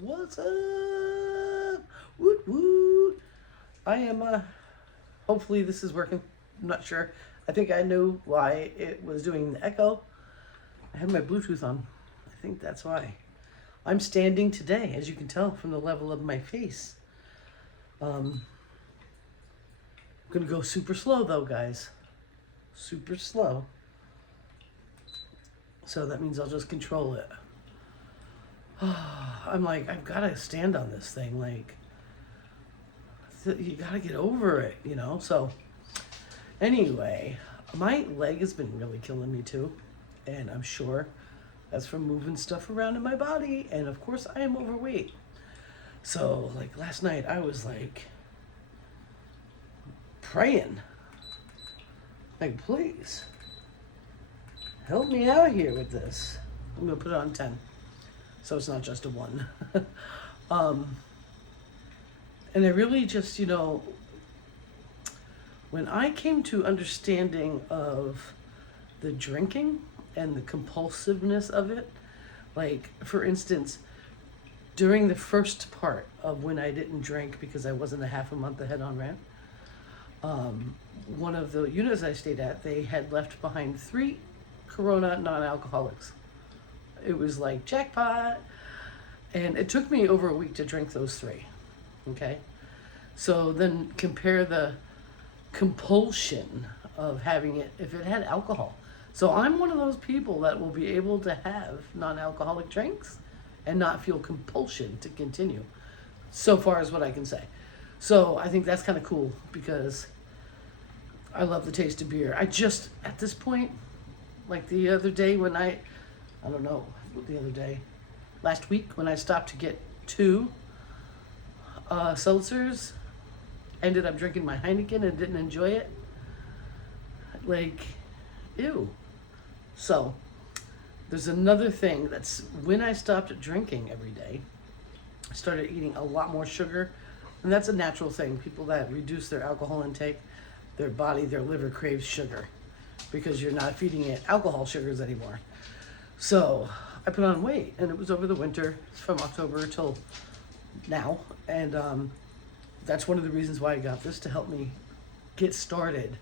What's up? Woot woot. I am, hopefully this is working. I'm not sure. I think I knew why it was doing the echo. I had my Bluetooth on. I think that's why. I'm standing today, as you can tell from the level of my face. I'm gonna go super slow though, guys. Super slow. So that means I'll just control it. I'm like, I've got to stand on this thing. Like, you got to get over it, you know? So, anyway, my leg has been really killing me too. And I'm sure that's from moving stuff around in my body. And of course, I am overweight. So, like, last night I was like praying, like, please help me out here with this. I'm going to put it on 10. So it's not just a 1. And I really just, when I came to understanding of the drinking and the compulsiveness of it, like, for instance, during the first part of when I didn't drink because I wasn't a half a month ahead on rent, one of the units I stayed at, they had left behind 3 Corona non-alcoholics. It was like jackpot. And it took me over a week to drink those 3. Okay? So then compare the compulsion of having it if it had alcohol. So I'm one of those people that will be able to have non-alcoholic drinks and not feel compulsion to continue. So far as what I can say. So I think that's kind of cool because I love the taste of beer. I just, at this point, like the other day when I don't know, the other day, last week when I stopped to get 2 seltzers, ended up drinking my Heineken and didn't enjoy it. Like, ew. So, there's another thing that's when I stopped drinking every day, I started eating a lot more sugar. And that's a natural thing. People that reduce their alcohol intake, their body, their liver craves sugar because you're not feeding it alcohol sugars anymore. So I put on weight, and it was over the winter from October till now. And that's one of the reasons why I got this, to help me get started,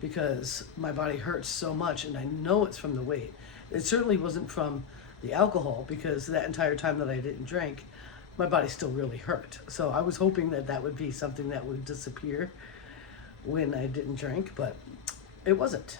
because my body hurts so much, and I know it's from the weight. It certainly wasn't from the alcohol, because that entire time that I didn't drink, my body still really hurt. So I was hoping that that would be something that would disappear when I didn't drink, but it wasn't.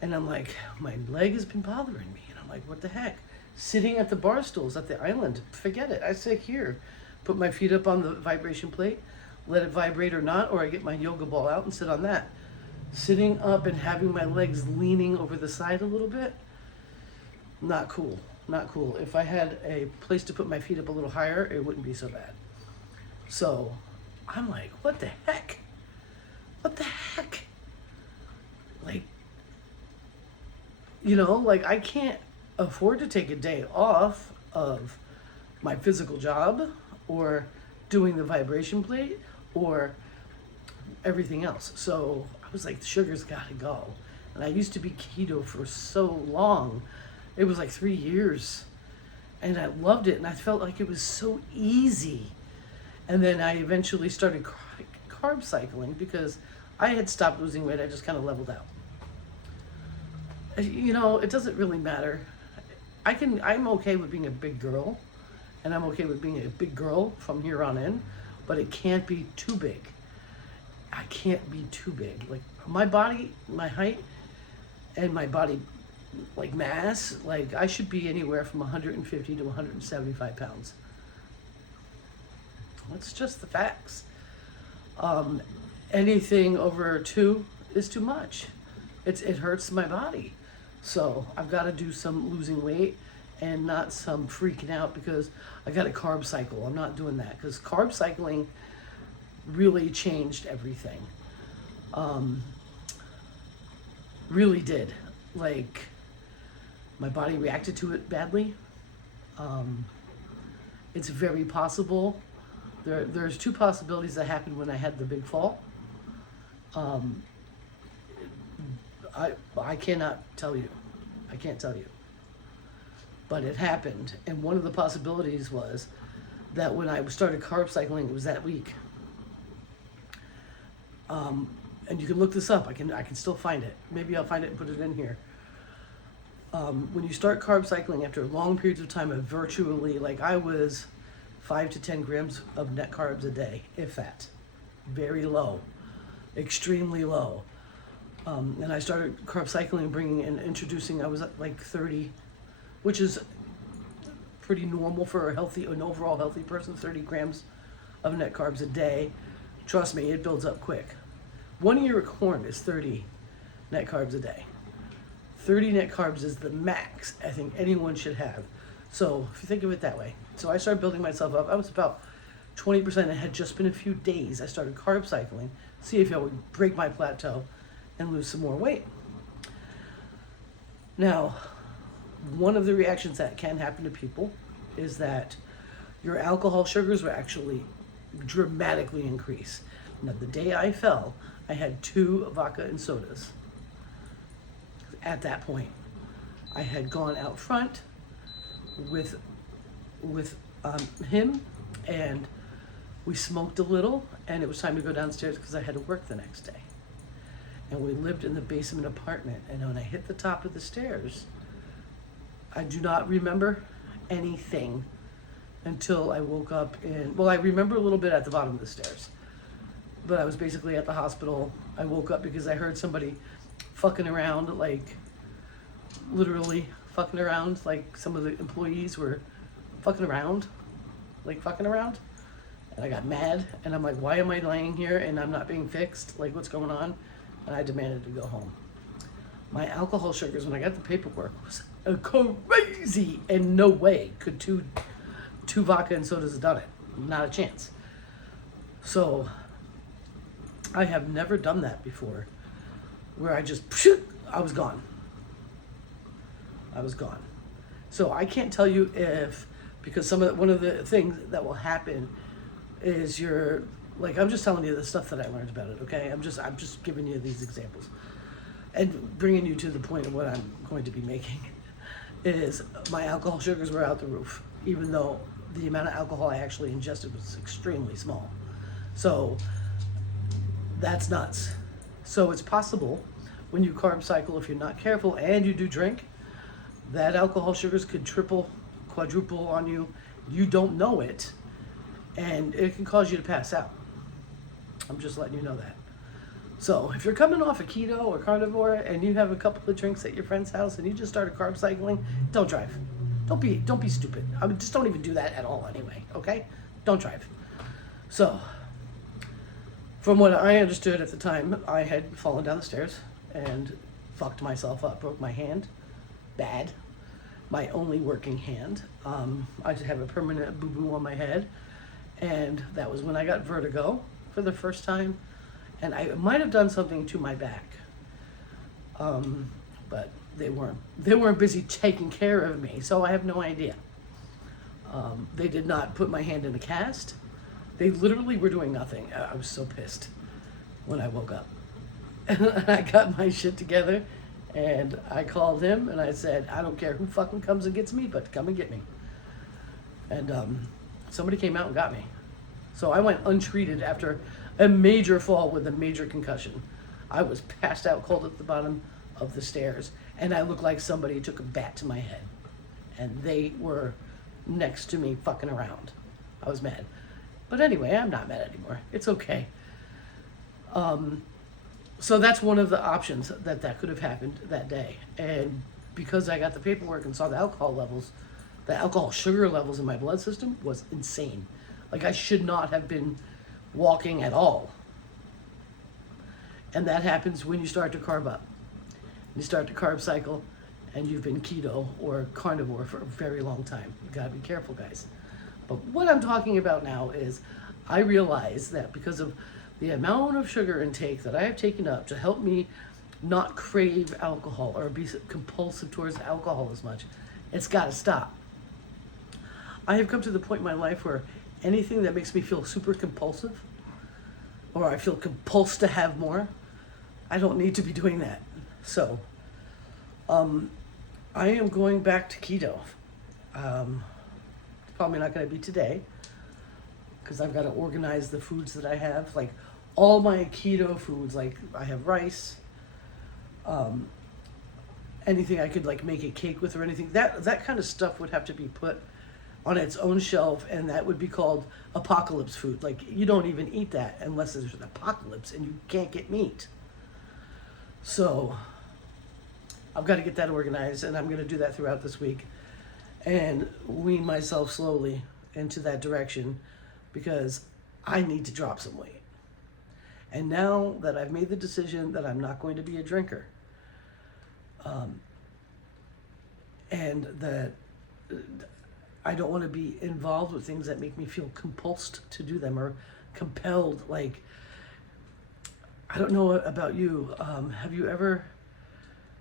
And I'm like, my leg has been bothering me. And I'm like, what the heck? Sitting at the bar stools at the island, forget it. I sit here, put my feet up on the vibration plate, let it vibrate or not, or I get my yoga ball out and sit on that. Sitting up and having my legs leaning over the side a little bit, not cool. Not cool. If I had a place to put my feet up a little higher, it wouldn't be so bad. So I'm like, what the heck? What the heck? Like, like, I can't afford to take a day off of my physical job or doing the vibration plate or everything else. So I was like, the sugar's got to go. And I used to be keto for so long. It was like 3 years. And I loved it. And I felt like it was so easy. And then I eventually started carb cycling because I had stopped losing weight. I just kind of leveled out. It doesn't really matter. I'm okay with being a big girl, and I'm okay with being a big girl from here on in, but it can't be too big. I can't be too big. Like, my body, my height, and my body, like, mass, like, I should be anywhere from 150 to 175 pounds. That's just the facts. Anything over 2 is too much. It hurts my body. So I've got to do some losing weight and not some freaking out because I got a carb cycle. I'm not doing that because carb cycling really changed everything. Really did. Like, my body reacted to it badly. It's very possible. There's 2 possibilities that happened when I had the big fall. I cannot tell you. I can't tell you. but it happened. And one of the possibilities was that when I started carb cycling, it was that week. And you can look this up. I can still find it. Maybe I'll find it and put it in here. When you start carb cycling after long periods of time of virtually, like I was 5 to 10 grams of net carbs a day, if that. Very low, extremely low. And I started carb cycling, bringing and introducing, I was at like 30, which is pretty normal for an overall healthy person, 30 grams of net carbs a day. Trust me, it builds up quick. 1 ear of corn is 30 net carbs a day. 30 net carbs is the max I think anyone should have. So if you think of it that way. So I started building myself up. I was about 20%. It had just been a few days. I started carb cycling, see if I would break my plateau and lose some more weight. Now, one of the reactions that can happen to people is that your alcohol sugars will actually dramatically increase. Now, the day I fell, I had 2 vodka and sodas. At that point, I had gone out front with him, and we smoked a little, and it was time to go downstairs because I had to work the next day. And we lived in the basement apartment, and when I hit the top of the stairs, I do not remember anything until I woke up I remember a little bit at the bottom of the stairs, but I was basically at the hospital. I woke up because I heard somebody fucking around, like literally fucking around, like some of the employees were fucking around. And I got mad, and I'm like, why am I laying here and I'm not being fixed? Like, what's going on? And I demanded to go home. My alcohol sugars, when I got the paperwork, was crazy, and no way could two vodka and sodas have done it. Not a chance. So I have never done that before, where I was gone. So I can't tell you because one of the things that will happen is I'm just telling you the stuff that I learned about it, okay? I'm just giving you these examples and bringing you to the point of what I'm going to be making. Is my alcohol sugars were out the roof, even though the amount of alcohol I actually ingested was extremely small. So that's nuts. So it's possible when you carb cycle, if you're not careful and you do drink, that alcohol sugars could triple, quadruple on you. You don't know it, and it can cause you to pass out. I'm just letting you know that. So if you're coming off a keto or carnivore and you have a couple of drinks at your friend's house and you just started carb cycling, don't drive. Don't be stupid. Just don't even do that at all anyway, okay? Don't drive. So from what I understood at the time, I had fallen down the stairs and fucked myself up, broke my hand, bad, my only working hand. I just have a permanent boo-boo on my head, and that was when I got vertigo for the first time, and I might have done something to my back, but they weren't busy taking care of me, so I have no idea. They did not put my hand in a cast. They literally were doing nothing. I was so pissed when I woke up. And I got my shit together, and I called him, and I said, I don't care who fucking comes and gets me, but come and get me. And somebody came out and got me. So I went untreated after a major fall with a major concussion. I was passed out cold at the bottom of the stairs, and I looked like somebody took a bat to my head. And they were next to me fucking around. I was mad. But anyway, I'm not mad anymore. It's okay. So that's one of the options that could have happened that day. And because I got the paperwork and saw the alcohol sugar levels in my blood system was insane. Like, I should not have been walking at all. And that happens when you start to carb up. You start to carb cycle, and you've been keto or carnivore for a very long time. You gotta be careful, guys. But what I'm talking about now is I realize that because of the amount of sugar intake that I have taken up to help me not crave alcohol or be compulsive towards alcohol as much, it's got to stop. I have come to the point in my life where anything that makes me feel super compulsive, or I feel compulsed to have more, I don't need to be doing that. So I am going back to keto. It's probably not going to be today because I've got to organize the foods that I have. Like all my keto foods, like I have rice, anything I could like make a cake with or anything. That kind of stuff would have to be put on its own shelf, and that would be called apocalypse food. Like you don't even eat that unless there's an apocalypse and you can't get meat. So I've got to get that organized, and I'm going to do that throughout this week and wean myself slowly into that direction because I need to drop some weight. And now that I've made the decision that I'm not going to be a drinker, and that I don't want to be involved with things that make me feel compulsed to do them or compelled. Like, I don't know about you. Have you ever,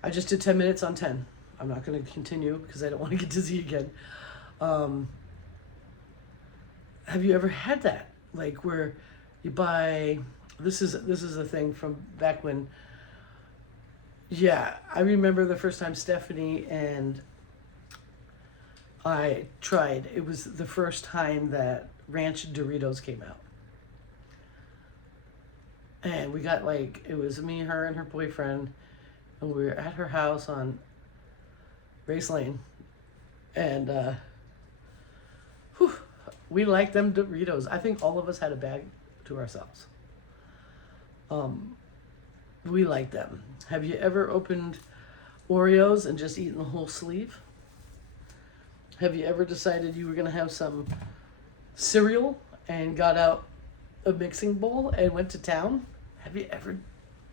I just did 10 minutes on 10. I'm not going to continue because I don't want to get dizzy again. Have you ever had that? Like where you buy, this is a thing from back when, yeah, I remember the first time Stephanie and I tried. It was the first time that Ranch Doritos came out. And we got like, it was me, her, and her boyfriend, and we were at her house on Race Lane. And we liked them Doritos. I think all of us had a bag to ourselves. We like them. Have you ever opened Oreos and just eaten the whole sleeve? Have you ever decided you were going to have some cereal and got out a mixing bowl and went to town? Have you ever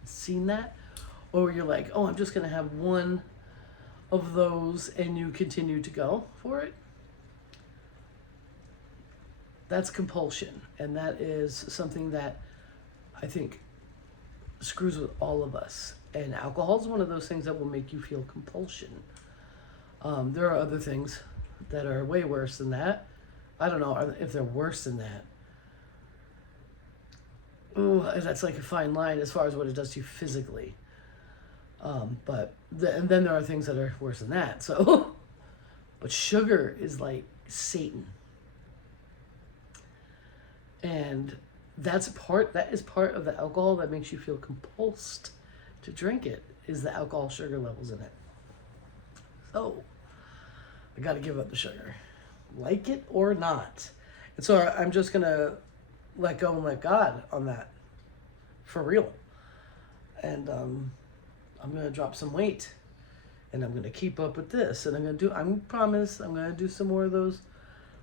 seen that? Or you're like, oh, I'm just going to have one of those and you continue to go for it? That's compulsion. And that is something that I think screws with all of us. And alcohol is one of those things that will make you feel compulsion. There are other things that are way worse than that. I don't know if they're worse than that. Ooh, that's like a fine line as far as what it does to you physically. And then there are things that are worse than that. So, but sugar is like Satan. And that is part of the alcohol that makes you feel compulsed to drink it, is the alcohol sugar levels in it. So I got to give up the sugar, like it or not. And so I'm just going to let go and let God on that, for real. And I'm going to drop some weight, and I'm going to keep up with this. And I promise I'm going to do some more of those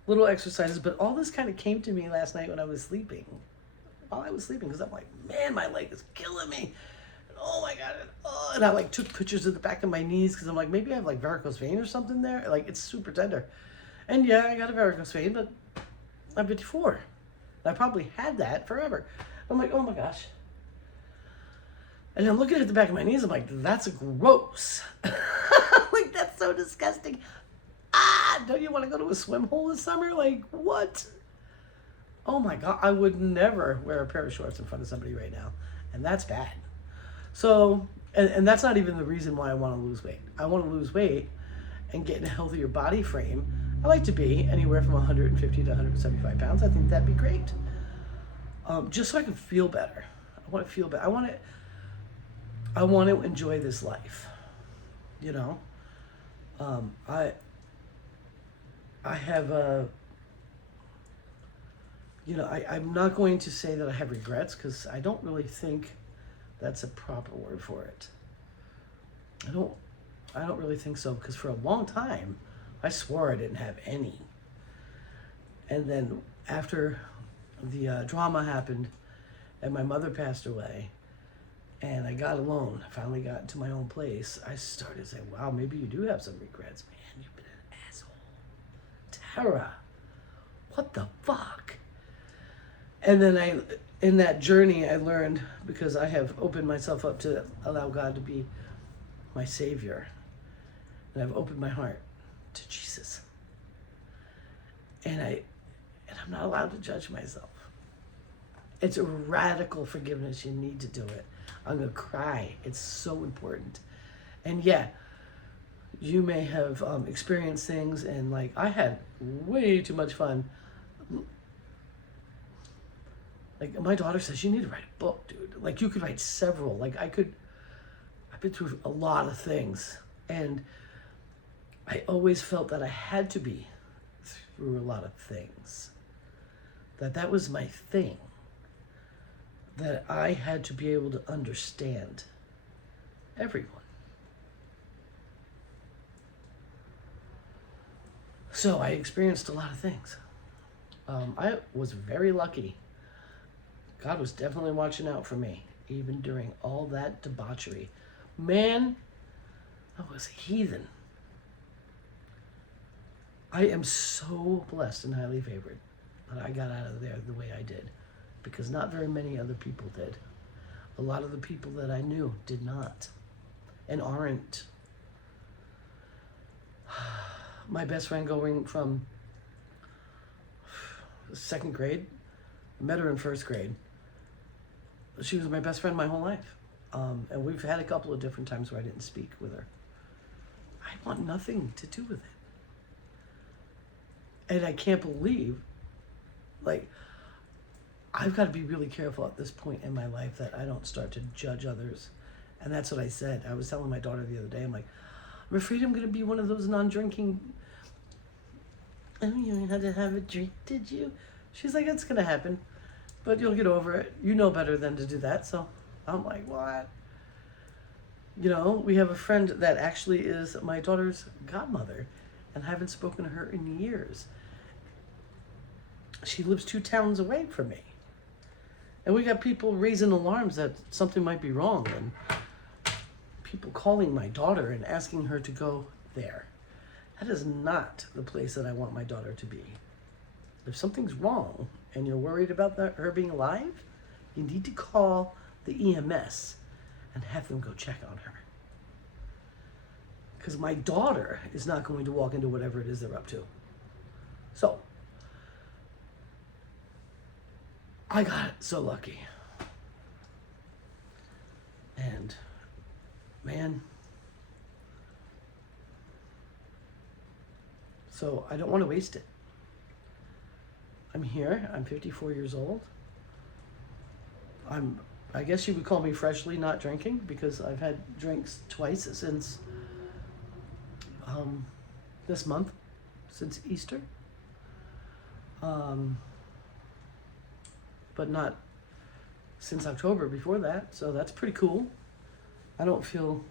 little exercises. But all this kind of came to me last night when I was sleeping. While I was sleeping, because I'm like, man, my leg is killing me. And oh my God. And I like took pictures of the back of my knees because I'm like, maybe I have like varicose vein or something there. Like it's super tender. And yeah, I got a varicose vein, but I'm 54. I probably had that forever. I'm like, oh my gosh. And I'm looking at the back of my knees. I'm like, that's gross. Like, that's so disgusting. Don't you want to go to a swim hole this summer? Like, what? Oh my God, I would never wear a pair of shorts in front of somebody right now. And that's bad. So, and that's not even the reason why I want to lose weight. I want to lose weight and get in a healthier body frame. I like to be anywhere from 150 to 175 pounds. I think that'd be great. Just so I can feel better. I want to feel better. I want to enjoy this life. You know? I have a... You know, I'm not going to say that I have regrets because I don't really think that's a proper word for it. I don't really think so, because for a long time I swore I didn't have any. And then after the drama happened and my mother passed away and I got alone, I finally got into my own place, I started saying, wow, maybe you do have some regrets. Man, you've been an asshole. Tara, what the fuck? And then in that journey, I learned, because I have opened myself up to allow God to be my Savior, and I've opened my heart to Jesus. And I'm not allowed to judge myself. It's a radical forgiveness. You need to do it. I'm going to cry. It's so important. And yeah, You may have experienced things, and like I had way too much fun. Like my daughter says, you need to write a book, dude. Like you could write several. Like I've been through a lot of things, and I always felt that I had to be through a lot of things. That was my thing. That I had to be able to understand everyone. So I experienced a lot of things. I was very lucky. God was definitely watching out for me, even during all that debauchery. Man, I was a heathen. I am so blessed and highly favored that I got out of there the way I did, because not very many other people did. A lot of the people that I knew did not and aren't. My best friend going from second grade, met her in first grade. She was my best friend my whole life. And we've had a couple of different times where I didn't speak with her. I want nothing to do with it. And I can't believe, like, I've got to be really careful at this point in my life that I don't start to judge others. And that's what I said. I was telling my daughter the other day, I'm like, I'm afraid I'm going to be one of those non-drinking. Oh, you had to have a drink, did you? She's like, it's going to happen, but you'll get over it. You know better than to do that. So I'm like, what? You know, we have a friend that actually is my daughter's godmother, and I haven't spoken to her in years. She lives 2 towns away from me. And we got people raising alarms that something might be wrong, and people calling my daughter and asking her to go there. That is not the place that I want my daughter to be. If something's wrong and you're worried about her being alive, you need to call the EMS and have them go check on her. Because my daughter is not going to walk into whatever it is they're up to. So, I got so lucky. And, man, so I don't want to waste it. I'm here, I'm 54 years old. I guess you would call me freshly not drinking, because I've had drinks twice since this month, since Easter. But not since October before that, so that's pretty cool. I don't feel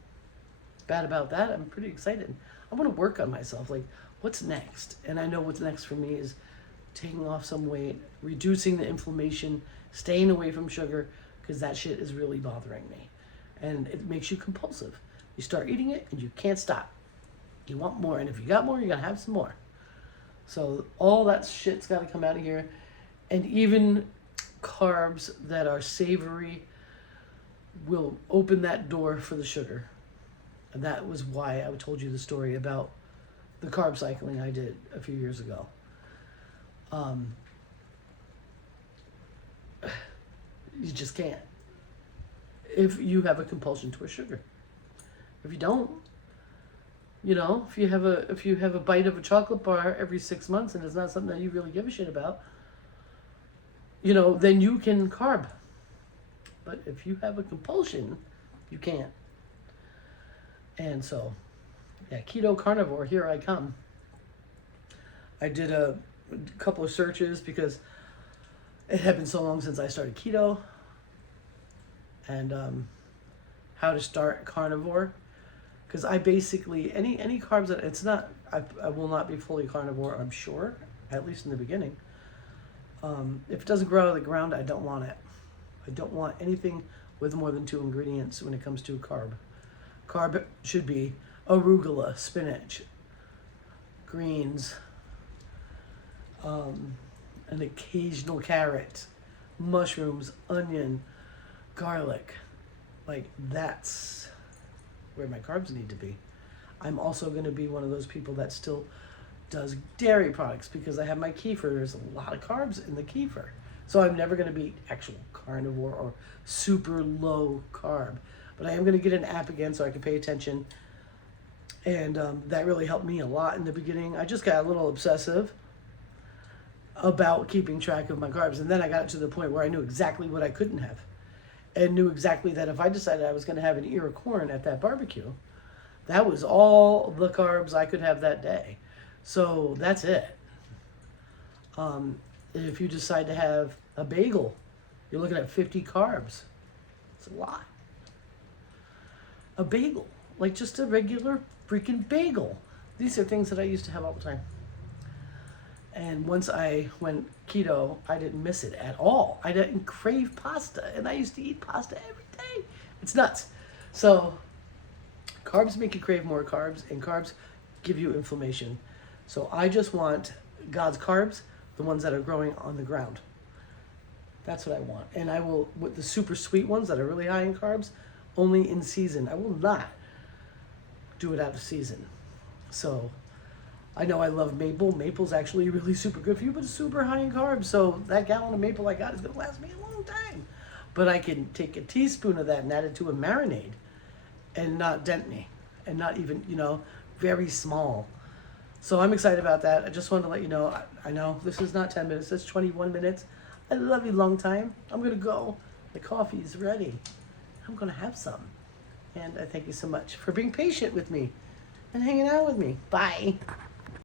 bad about that. I'm pretty excited. I want to work on myself. Like, what's next? And I know what's next for me is taking off some weight, reducing the inflammation, staying away from sugar, because that shit is really bothering me. And it makes you compulsive. You start eating it and you can't stop. You want more, and if you got more, you're going to have some more. So all that shit's got to come out of here. And even carbs that are savory will open that door for the sugar. And that was why I told you the story about the carb cycling I did a few years ago. You just can't. If you have a compulsion towards sugar. If you don't, you know, if you have a bite of a chocolate bar every 6 months and it's not something that you really give a shit about, you know, then you can carb. But if you have a compulsion, you can't. And so, yeah, keto carnivore, here I come. I did a couple of searches because it had been so long since I started keto. And how to start carnivore. Because I basically, any carbs that, it's not, I will not be fully carnivore, I'm sure, at least in the beginning. If it doesn't grow out of the ground, I don't want it. I don't want anything with more than 2 ingredients when it comes to carb. Carb should be arugula, spinach, greens, an occasional carrot, mushrooms, onion, garlic. Like, that's where my carbs need to be. I'm also going to be one of those people that still does dairy products because I have my kefir. There's a lot of carbs in the kefir. So I'm never going to be actual carnivore or super low carb. But I am going to get an app again so I can pay attention And that really helped me a lot in the beginning. I just got a little obsessive about keeping track of my carbs. And then I got to the point where I knew exactly what I couldn't have. And knew exactly that if I decided I was going to have an ear of corn at that barbecue, that was all the carbs I could have that day. So that's it. If you decide to have a bagel, you're looking at 50 carbs. It's a lot. A bagel, like just a regular freaking bagel. These are things that I used to have all the time. And once I went keto, I didn't miss it at all. I didn't crave pasta, and I used to eat pasta every day. It's nuts. So carbs make you crave more carbs, and carbs give you inflammation. So I just want God's carbs, the ones that are growing on the ground. That's what I want. And I will, with the super sweet ones that are really high in carbs, only in season. I will not do it out of season. So I know I love maple. Maple's actually really super good for you, but it's super high in carbs. So that gallon of maple I got is going to last me a long time. But I can take a teaspoon of that and add it to a marinade and not dent me. And not even, very small. So I'm excited about that. I just wanted to let you know, I know this is not 10 minutes, it's 21 minutes. I love you long time. I'm going to go. The coffee is ready. I'm going to have some. And I thank you so much for being patient with me and hanging out with me. Bye.